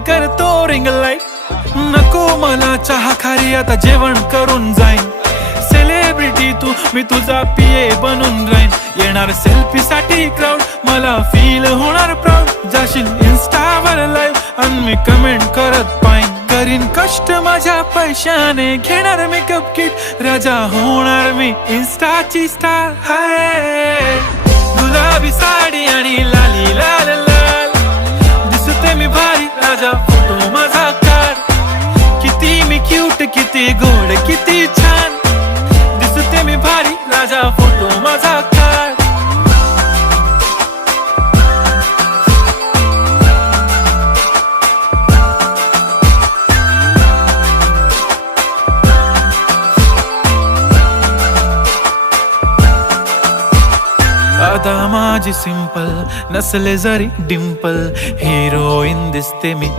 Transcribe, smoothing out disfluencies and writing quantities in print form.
करतो ring light. नको मला चहा खारी, आता जेवण करून जाईन. सेलिब्रिटी तू, मी तुझा पिये बनून राहीन. येणार सेल्फी साठी क्राऊड, मला फील होणार प्राऊड. जाशील इन्स्टावर लाईव्ह आणि मी कमेंट करत पाईन. करीन कष्ट माझ्या पैशाने, घेणार मेकअप किट, राजा होणार मी इन्स्टाची स्टार. हाय गुलाबी साडी आणि लाली लाल लाल, दिसते मी भारी, राजा फोटो माझा काढ. किती मी क्यूट, किती गोड, किती छान, दिसते मी भारी, राजा फोटो माझा काढ. आता माझी सिंपल, नसले जरी डिंपल, हिरोईन दिसते मी.